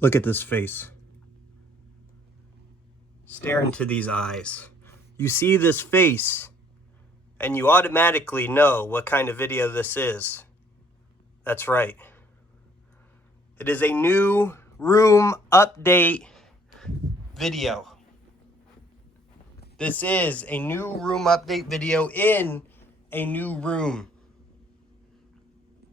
Look at this face. Stare into these eyes. You see this face, and you automatically know what kind of video this is. That's right. It is a new room update video. This is a new room update video in a new room.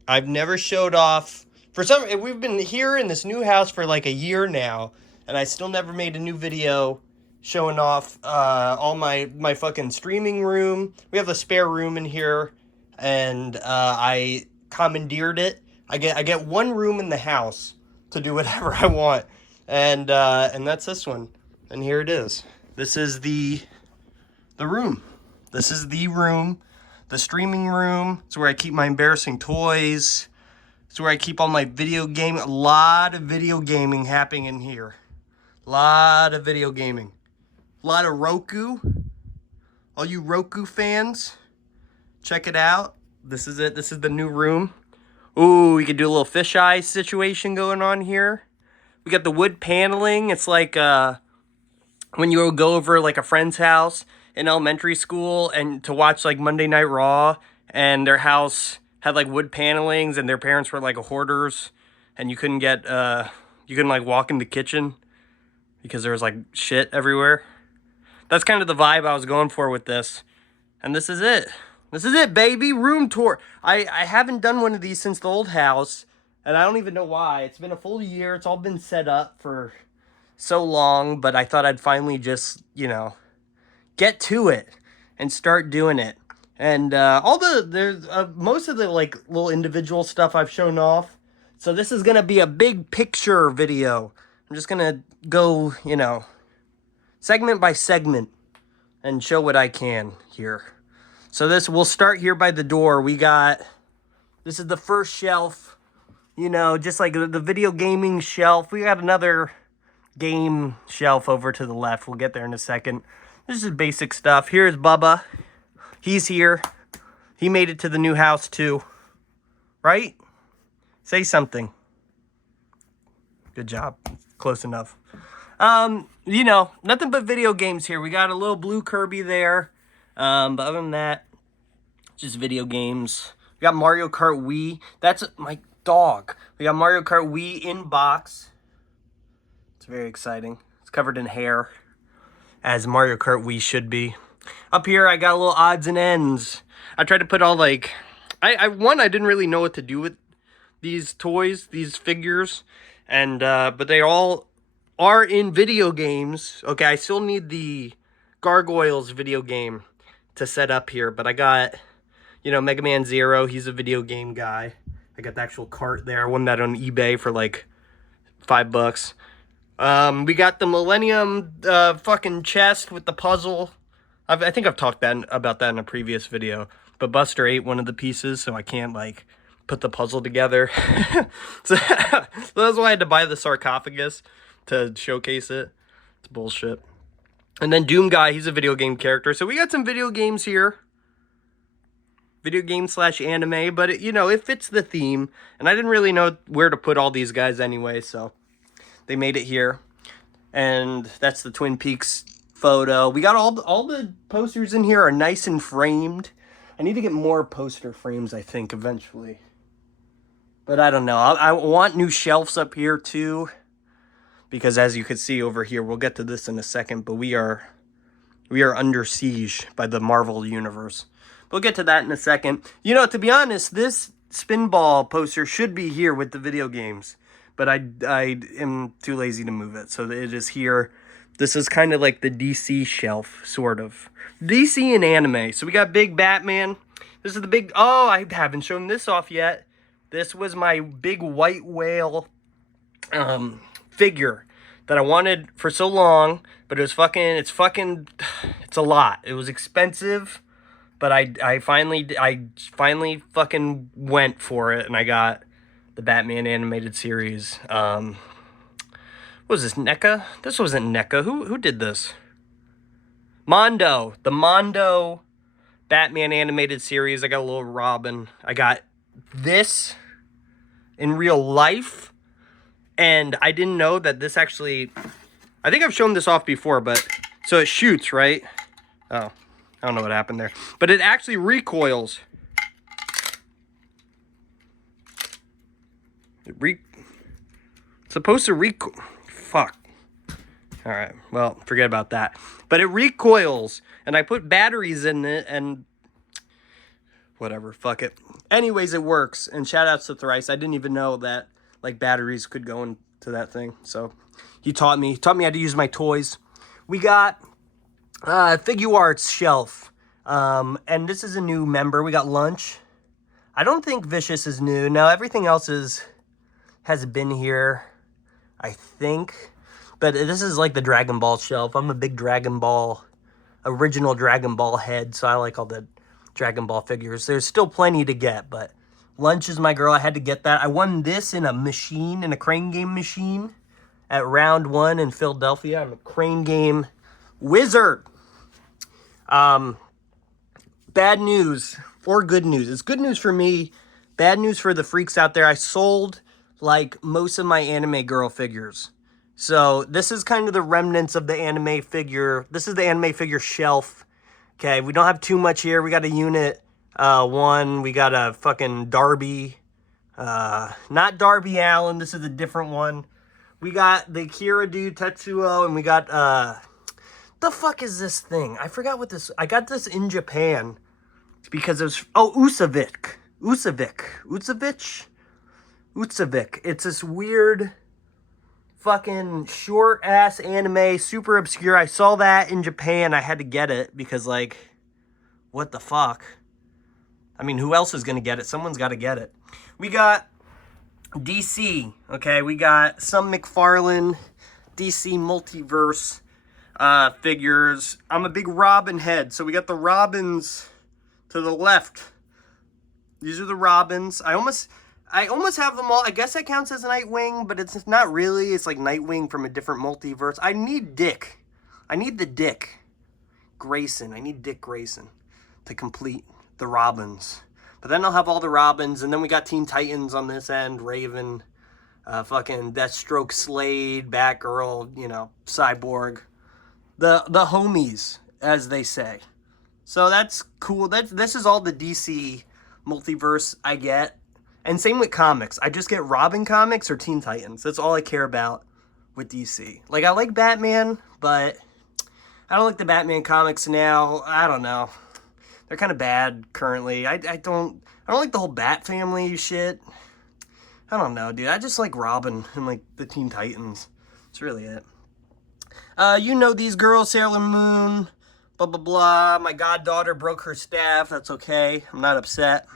I've never showed off. We've been here in this new house for like a year now, and I still never made a new video showing off all my fucking streaming room. We have a spare room in here, and I commandeered it. I get one room in the house to do whatever I want, and that's this one. And here it is. This is the room. This is the room, the streaming room. It's where I keep my embarrassing toys. It's where I keep all my video game. A lot of video gaming happening in here. A lot of video gaming. A lot of Roku. All you Roku fans, check it out. This is it. This is the new room. Ooh, we could do a little fisheye situation going on here. We got the wood paneling. It's like when you go over like a friend's house in elementary school and to watch like Monday Night Raw, and their house had like wood panelings and their parents were like hoarders, and you couldn't like walk in the kitchen because there was like shit everywhere. That's kind of the vibe I was going for with this. And this is it. This is it, baby. Room tour. I haven't done one of these since the old house, and I don't even know why. It's been a full year. It's all been set up for so long, but I thought I'd finally just, get to it and start doing it. And there's most of the like little individual stuff I've shown off. So this is gonna be a big picture video. I'm just gonna go, segment by segment and show what I can here. So we'll start here by the door. This is the first shelf, just like the video gaming shelf. We got another game shelf over to the left. We'll get there in a second. This is basic stuff. Here's Bubba. He's here. He made it to the new house too. Right? Say something. Good job. Close enough. Nothing but video games here. We got a little blue Kirby there. But other than that, just video games. We got Mario Kart Wii. That's my dog. We got Mario Kart Wii in box. It's very exciting. It's covered in hair, as Mario Kart Wii should be. Up here, I got a little odds and ends. I tried to put all like, I didn't really know what to do with these toys, these figures, and but they all are in video games. Okay, I still need the Gargoyles video game to set up here, but I got, Mega Man Zero. He's a video game guy. I got the actual cart there. I won that on eBay for like $5. We got the Millennium fucking chest with the puzzle. I think I've talked about that in a previous video. But Buster ate one of the pieces, so I can't like put the puzzle together. so that's why I had to buy the sarcophagus to showcase it. It's bullshit. And then Doom Guy, he's a video game character. So we got some video games here. Video game / anime, but it fits the theme. And I didn't really know where to put all these guys anyway, so they made it here. And that's the Twin Peaks photo. We got all the posters in here are nice and framed. I need to get more poster frames, I think, eventually. But I don't know. I want new shelves up here, too. Because as you can see over here, we'll get to this in a second, but we are under siege by the Marvel Universe. We'll get to that in a second. To be honest, this Spinball poster should be here with the video games. But I am too lazy to move it, so it is here. This is kind of like the DC shelf, sort of. DC and anime. So we got Big Batman. This is the big... Oh, I haven't shown this off yet. This was my big white whale figure that I wanted for so long, but it's a lot. It was expensive, but I finally fucking went for it, and I got the Batman animated series. What was this, NECA? This wasn't NECA. Who did this? Mondo. The Mondo Batman animated series. I got a little Robin. I got this in real life. And I didn't know that this actually, I think I've shown this off before, but, so it shoots, right? Oh, I don't know what happened there. But it actually recoils. It's supposed to fuck. All right, well, forget about that. But it recoils, and I put batteries in it, and whatever, fuck it. Anyways, it works, and shout outs to Thrice. I didn't even know that, like, batteries could go into that thing, so he taught me how to use my toys. We got Figuarts shelf, and this is a new member. We got Lunch. I don't think Vicious is new. No, everything else has been here, I think. But this is like the Dragon Ball shelf. I'm a big original Dragon Ball head, so I like all the Dragon Ball figures. There's still plenty to get, but Lunch is my girl. I had to get that. I won this in a Crane Game machine at round 1 in Philadelphia. I'm a Crane Game wizard. Bad news or good news. It's good news for me. Bad news for the freaks out there. I sold like most of my anime girl figures. So this is kind of the remnants of the anime figure. This is the anime figure shelf. Okay, we don't have too much here. We got a unit 1. We got a fucking Darby. Not Darby Allen. This is a different one. We got the Kira dude, Tetsuo, and we got the fuck is this thing? I forgot what this. I got this in Japan because it was Usavik. It's this weird fucking short ass anime, super obscure. I saw that in Japan. I had to get it because, like, what the fuck? I mean, who else is gonna get it? Someone's got to get it. We got DC. Okay, we got some McFarlane DC multiverse figures. I'm a big Robin head, so we got the Robins to the left. These are the Robins. I almost have them all. I guess that counts as Nightwing, but it's not really. It's like Nightwing from a different multiverse. I need Dick. I need the Dick Grayson. I need Dick Grayson to complete the Robins. But then I'll have all the Robins, and then we got Teen Titans on this end. Raven, fucking Deathstroke, Slade, Batgirl, you know, Cyborg. The homies, as they say. So that's cool. This is all the DC multiverse I get. And same with comics. I just get Robin comics or Teen Titans. That's all I care about with DC. Like, I like Batman, but I don't like the Batman comics now. I don't know. They're kind of bad currently. I don't like the whole Bat family shit. I don't know, dude. I just like Robin and like the Teen Titans. That's really it. You know these girls, Sailor Moon, blah, blah, blah. My goddaughter broke her staff. That's okay. I'm not upset.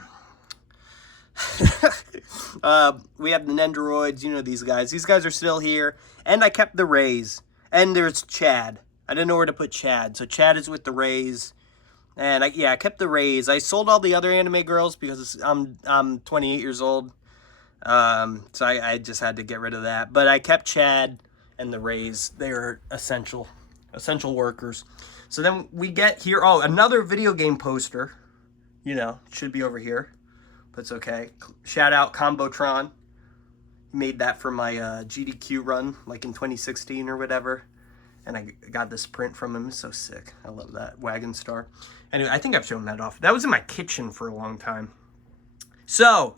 We have the Nendoroids. You know these guys. These guys are still here. And I kept the Rays. And there's Chad. I didn't know where to put Chad. So Chad is with the Rays. And I kept the Rays. I sold all the other anime girls because I'm 28 years old. So I just had to get rid of that. But I kept Chad and the Rays. They are essential workers. So then we get here. Oh, another video game poster. You know, should be over here. But it's okay. Shout out Combotron. Made that for my GDQ run, like in 2016 or whatever. And I got this print from him. It's so sick. I love that. Wagon Star. Anyway, I think I've shown that off. That was in my kitchen for a long time. So,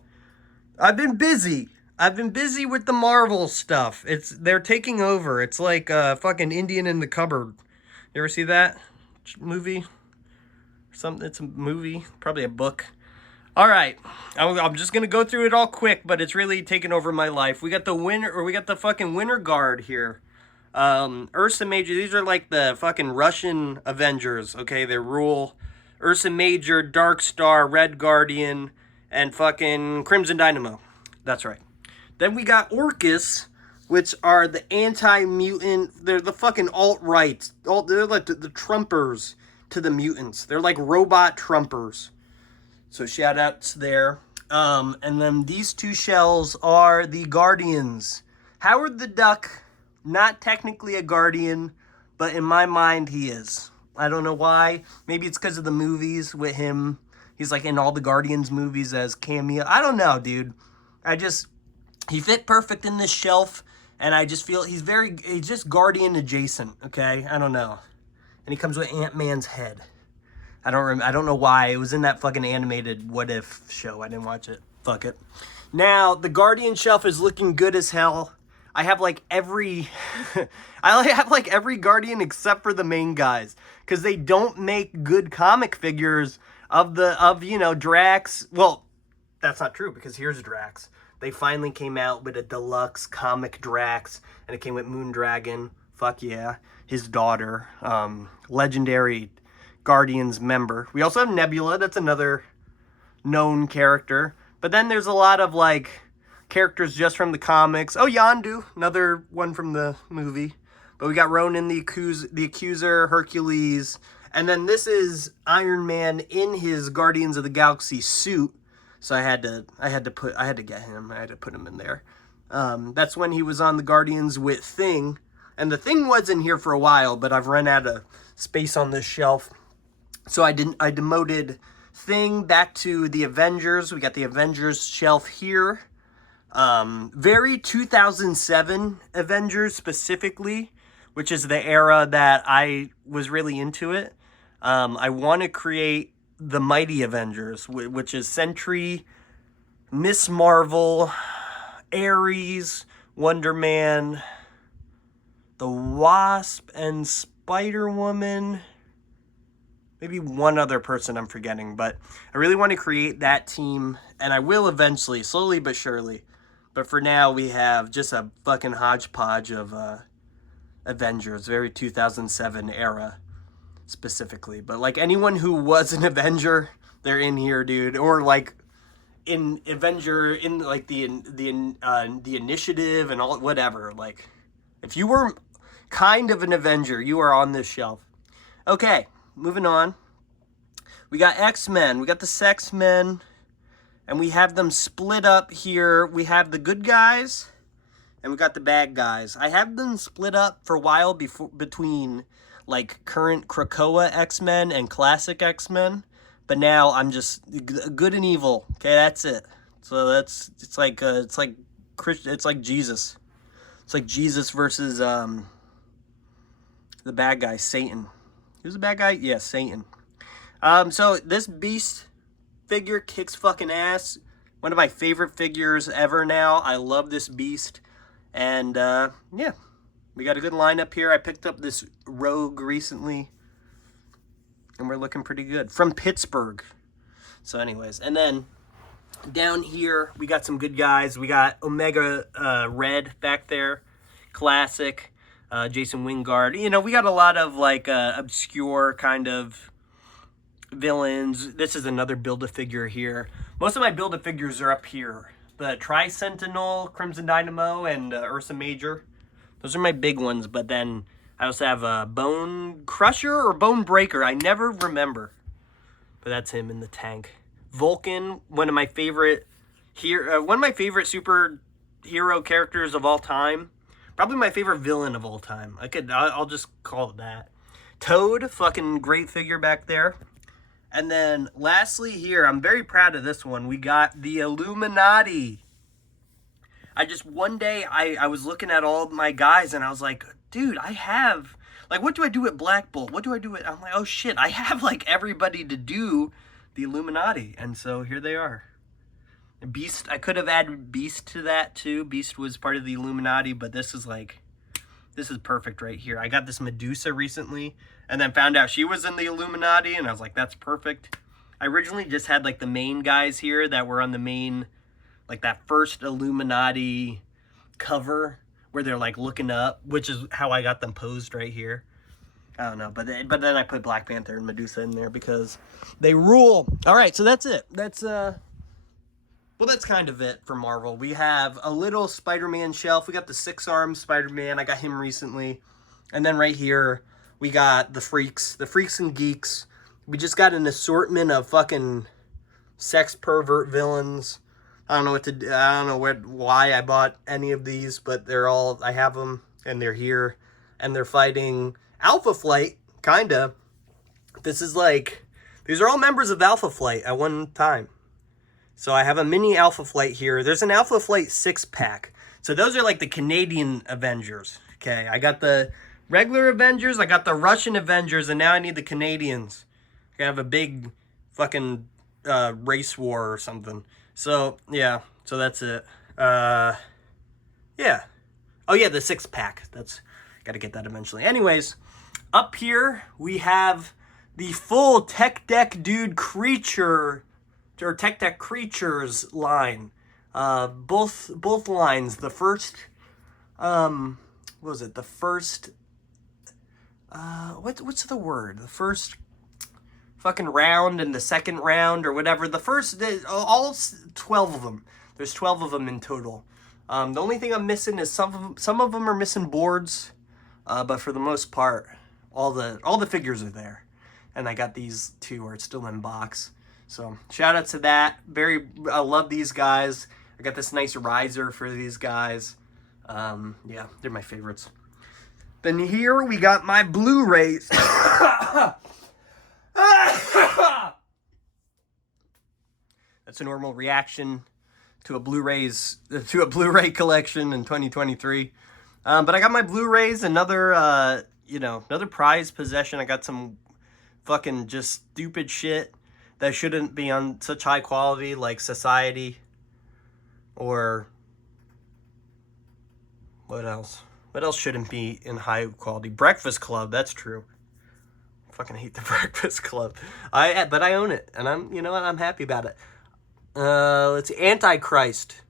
I've been busy. With the Marvel stuff. They're taking over. It's like fucking Indian in the Cupboard. You ever see that movie? It's a movie. Probably a book. All right, I'm just gonna go through it all quick, but it's really taken over my life. We got the fucking Winter Guard here. Ursa Major. These are like the fucking Russian Avengers. Okay, they rule. Ursa Major, Dark Star, Red Guardian, and fucking Crimson Dynamo. That's right. Then we got Orcus, which are the anti-mutant. They're the fucking alt-right. They're like the Trumpers to the mutants. They're like robot Trumpers. So shout outs there. And then these two shells are the Guardians. Howard the Duck, not technically a Guardian, but in my mind he is. I don't know why. Maybe it's because of the movies with him. He's like in all the Guardians movies as cameo. I don't know, dude. He fit perfect in this shelf. And I just feel he's just Guardian adjacent, okay? I don't know. And he comes with Ant-Man's head. I don't know why. It was in that fucking animated What If show. I didn't watch it. Fuck it. Now, the Guardian shelf is looking good as hell. I have like every I have like every Guardian except for the main guys, cuz they don't make good comic figures of you know, Drax. Well, that's not true, because here's Drax. They finally came out with a deluxe comic Drax, and it came with Moondragon. Fuck yeah. His daughter, legendary Guardians member. We also have Nebula. That's another known character. But then there's a lot of like characters just from the comics. Oh, Yondu, another one from the movie. But we got Ronan the Accuser, Hercules, and then this is Iron Man in his Guardians of the Galaxy suit. So I had to get him. I had to put him in there. That's when he was on the Guardians with Thing, and the Thing was in here for a while, but I've run out of space on this shelf, so I demoted Thing back to the Avengers. We got the Avengers shelf here. Very 2007 Avengers specifically, which is the era that I was really into it. I want to create the Mighty Avengers, which is Sentry, Miss Marvel, Ares, Wonder Man, the Wasp, and Spider-Woman. Maybe one other person I'm forgetting, but I really want to create that team, and I will eventually, slowly but surely. But for now, we have just a fucking hodgepodge of Avengers, very 2007 era specifically. But like anyone who was an Avenger, they're in here, dude. Or like in Avenger, in like the Initiative and all, whatever. Like if you were kind of an Avenger, you are on this shelf. Okay, moving on. We got X-Men. We got the Sex-Men. And we have them split up here. We have the good guys, and we got the bad guys. I have them split up for a while between like current Krakoa X-Men and classic X-Men. But now I'm just good and evil. Okay, that's it. So it's like Jesus. It's like Jesus versus the bad guy, Satan. Who's the bad guy? Yeah, Satan. So this Beast figure kicks fucking ass. One of my favorite figures ever now. I love this Beast. And yeah, we got a good lineup here. I picked up this Rogue recently, and we're looking pretty good. From Pittsburgh. So anyways, and then down here, we got some good guys. We got Omega Red back there. Classic. Jason Wingard. You know, we got a lot of like obscure kind of villains. This is another Build-A-Figure here. Most of my Build-A-Figures are up here. The Tri-Sentinel, Crimson Dynamo, and Ursa Major. Those are my big ones, but then I also have a Bone Crusher or Bone Breaker. I never remember. But that's him in the tank. Vulcan, one of my favorite superhero characters of all time. Probably my favorite villain of all time. I'll just call it that. Toad, fucking great figure back there. And then lastly here, I'm very proud of this one. We got the Illuminati. One day I was looking at all my guys and I was like, dude, I have, like, what do I do at Black Bolt? What do I do at, I'm like, oh shit, I have like everybody to do the Illuminati. And so here they are. Beast, I could have added Beast to that too. Beast was part of the Illuminati, but this is perfect right here. I got this Medusa recently and then found out she was in the Illuminati, and I was like, that's perfect. I originally just had like the main guys here that were on the main, like that first Illuminati cover where they're like looking up, which is how I got them posed right here. I don't know, but then I put Black Panther and Medusa in there because they rule. All right, so that's it. That's kind of it for Marvel. We have a little Spider-Man shelf. We got the 6-arm Spider-Man. I got him recently. And then right here, we got the freaks and geeks. We just got an assortment of fucking sex pervert villains. I don't know what to do. I don't know why I bought any of these, but I have them, and they're here. And they're fighting Alpha Flight, kinda. These are all members of Alpha Flight at one time. So I have a mini Alpha Flight here. There's an Alpha Flight 6-pack. So those are like the Canadian Avengers. Okay, I got the regular Avengers, I got the Russian Avengers, and now I need the Canadians. I have a big fucking race war or something. So, yeah. So that's it. Yeah. Oh, yeah, the 6-pack. That's... Gotta get that eventually. Anyways, up here we have the full Tech Deck Dude Creature... Or Tech Deck Creatures line. Both lines. The first... what was it? The first... what's the word? The first... fucking round and the second round or whatever. The first, all 12 of them. There's 12 of them in total. The only thing I'm missing is some of them are missing boards, but for the most part, all the figures are there. And I got these two are still in box. So shout out to that. I love these guys. I got this nice riser for these guys. Yeah, they're my favorites. Then here we got my Blu-rays. That's a normal reaction to a Blu-ray collection in 2023. But I got my Blu-rays, another prized possession. I got some fucking just stupid shit that shouldn't be on such high quality, like Society or what else? What else shouldn't be in high quality? Breakfast Club, that's true. Fucking hate the Breakfast Club. But I own it, and I'm happy about it. Let's see, Antichrist.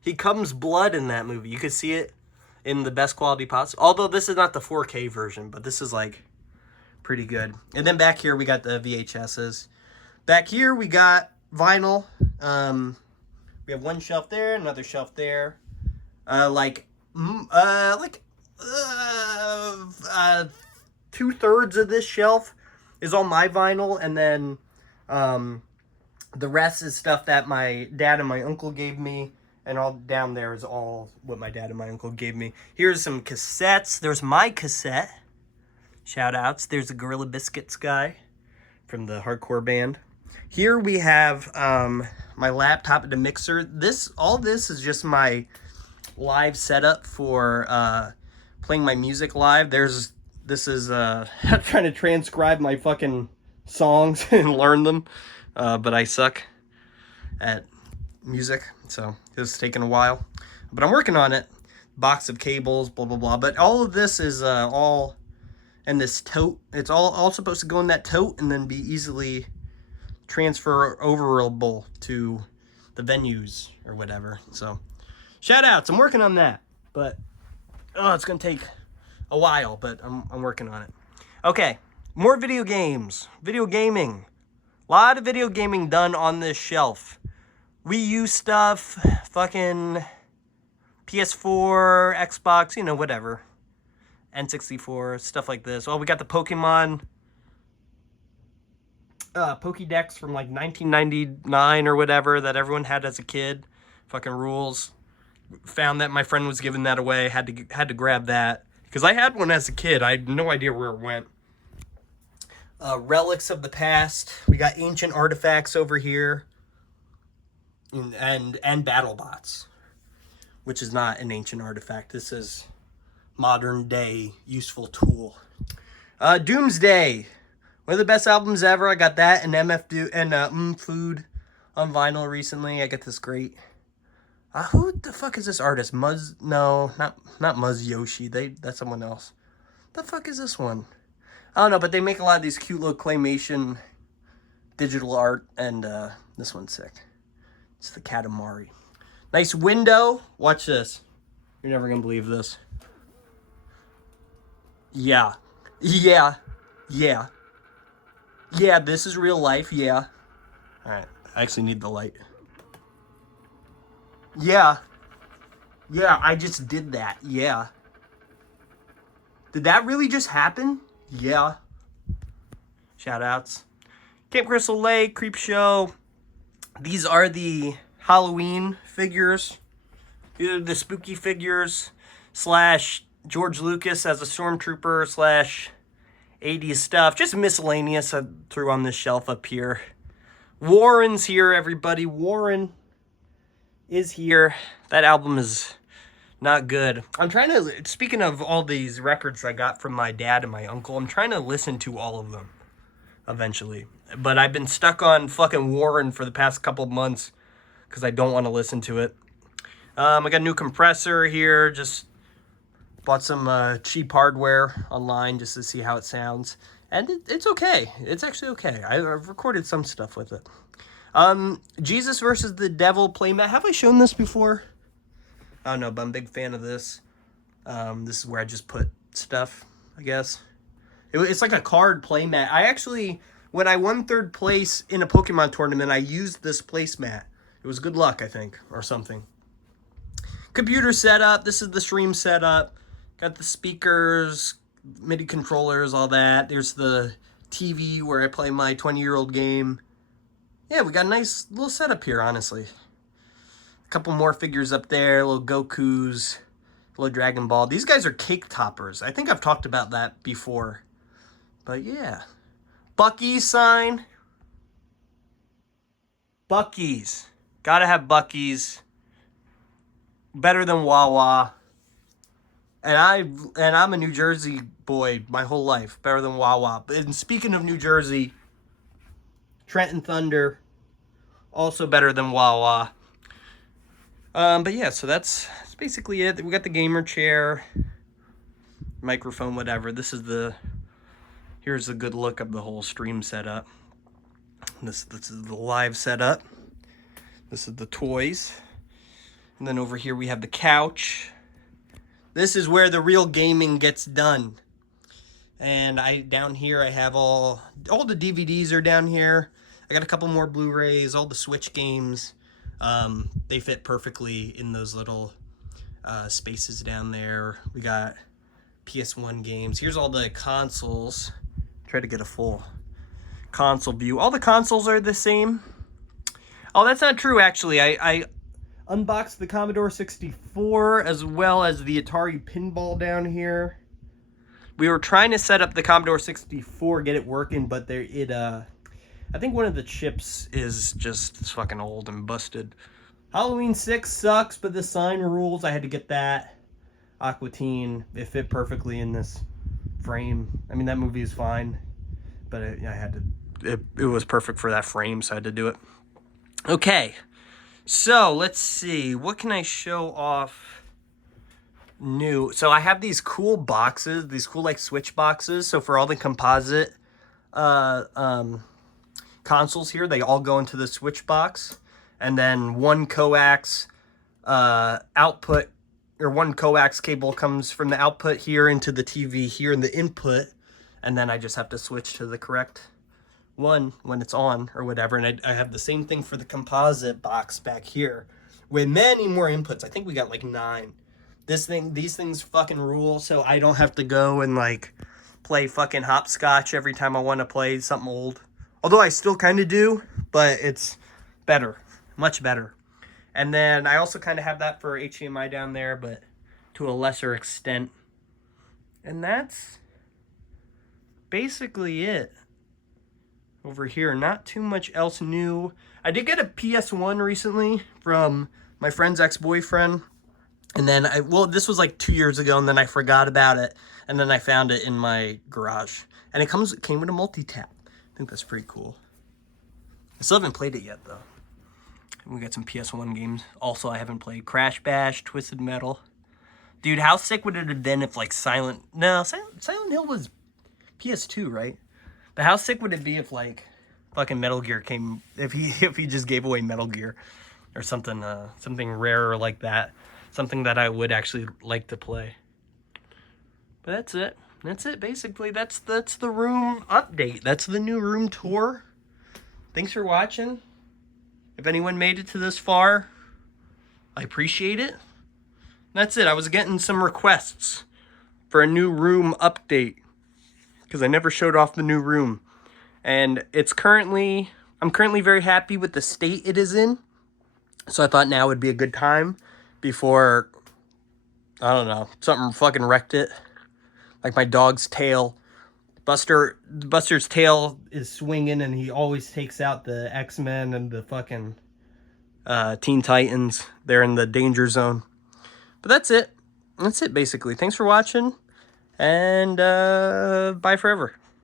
He comes blood in that movie. You could see it in the best quality possible. Although this is not the 4K version, but this is like pretty good. And then back here we got the VHSs. Back here we got vinyl. We have one shelf there, another shelf there. 2/3 of this shelf is all my vinyl, and then the rest is stuff that my dad and my uncle gave me, and all down there is all what my dad and my uncle gave me. Here's some cassettes. There's my cassette. Shout outs. There's a Gorilla Biscuits guy from the hardcore band. Here we have my laptop and the mixer. All this is just my live setup for playing my music live. This is trying to transcribe my fucking songs and learn them, but I suck at music, so it's taking a while. But I'm working on it. Box of cables, blah blah blah. But all of this is all in this tote. It's all supposed to go in that tote and then be easily transferable to the venues or whatever. So shout outs. I'm working on that, but it's gonna take a while, but I'm working on it. Okay, more video games. Video gaming. A lot of video gaming done on this shelf. Wii U stuff, fucking PS4, Xbox, whatever. N64, stuff like this. Oh, we got the Pokemon Pokédex from like 1999 or whatever that everyone had as a kid. Fucking rules. Found that my friend was giving that away. Had to grab that. Because I had one as a kid. I had no idea where it went. Relics of the past. We got ancient artifacts over here. And BattleBots. Which is not an ancient artifact. This is modern day useful tool. Doomsday. One of the best albums ever. I got that and Food on vinyl recently. I got this great... who the fuck is this artist? No, not Muzz Yoshi. That's someone else. The fuck is this one? I don't know, but they make a lot of these cute little claymation digital art, and this one's sick. It's the Katamari. Nice window. Watch this. You're never gonna believe this. Yeah, this is real life, yeah. Alright, I actually need the light. Yeah, I just did that, yeah. Did that really just happen? Yeah. Shout outs. Camp Crystal Lake, Creep Show. These are the Halloween figures. These are the spooky figures / George Lucas as a stormtrooper / 80s stuff. Just miscellaneous I threw on this shelf up here. Warren's here, everybody. Warren is here. That album is Not good. I'm trying to, speaking of all these records I got from my dad and my uncle, I'm trying to listen to all of them eventually. But I've been stuck on fucking Warren for the past couple of months because I don't want to listen to it. I got a new compressor here. Just bought some cheap hardware online just to see how it sounds. And it's okay. It's actually okay. I've recorded some stuff with it. Jesus versus the Devil playmat. Have I shown this before? I don't know, but I'm a big fan of this. This is where I just put stuff, I guess. It's like a card playmat. I actually, when I won 3rd place in a Pokemon tournament, I used this placemat. It was good luck, I think, or something. Computer setup. This is the stream setup. Got the speakers, MIDI controllers, all that. There's the TV where I play my 20-year-old game. Yeah, we got a nice little setup here, honestly. A couple more figures up there, little Gokus, little Dragon Ball. These guys are cake toppers. I think I've talked about that before. But yeah. Buc-ee's sign. Buc-ee's. Gotta have Buc-ee's. Better than Wawa. And I'm a New Jersey boy my whole life. Better than Wawa. And speaking of New Jersey, Trenton Thunder. Also better than Wawa. But yeah, so that's basically it. We got the gamer chair, microphone, whatever. Here's a good look of the whole stream setup. This is the live setup. This is the toys. And then over here we have the couch. This is where the real gaming gets done. And down here I have all the DVDs are down here. I got a couple more Blu-rays, all the Switch games. They fit perfectly in those little spaces down there. We got PS1 games. Here's all the consoles. Try to get a full console view. All the consoles are the same. Oh, that's not true, actually. I unboxed the Commodore 64 as well as the Atari Pinball down here. We were trying to set up the Commodore 64, get it working, but I think one of the chips is just fucking old and busted. Halloween 6 sucks, but the sign rules. I had to get that. Aqua Teen. It fit perfectly in this frame. I mean, that movie is fine, but I had to. It was perfect for that frame, so I had to do it. Okay, so let's see. What can I show off new? So I have these cool boxes, these cool like Switch boxes. So for all the composite consoles here, they all go into the Switch box, and then one coax output, or one coax cable comes from the output here into the TV here in the input, and then I just have to switch to the correct one when it's on or whatever. And I have the same thing for the composite box back here with many more inputs. I think we got like 9. These things fucking rule, so I don't have to go and like play fucking hopscotch every time I want to play something old. Although I still kind of do, but it's better. Much better. And then I also kind of have that for HDMI down there, but to a lesser extent. And that's basically it. Over here, not too much else new. I did get a PS1 recently from my friend's ex-boyfriend. And then, this was like 2 years ago, and then I forgot about it. And then I found it in my garage. And it came with a multi-tap. I think that's pretty cool. I still haven't played it yet, though. We got some PS1 games. Also, I haven't played Crash Bash, Twisted Metal. Dude, how sick would it have been if, like, Silent Hill was PS2, right? But how sick would it be if, like, fucking Metal Gear came... If he just gave away Metal Gear or something rarer like that. Something that I would actually like to play. But that's it. That's it, basically. That's the room update. That's the new room tour. Thanks for watching. If anyone made it to this far, I appreciate it. That's it. I was getting some requests for a new room update because I never showed off the new room. And I'm currently very happy with the state it is in. So I thought now would be a good time before, I don't know, something fucking wrecked it. Like my dog's tail. Buster's tail is swinging, and he always takes out the X-Men and the fucking Teen Titans. They're in the danger zone. But that's it. That's it, basically. Thanks for watching, and bye forever.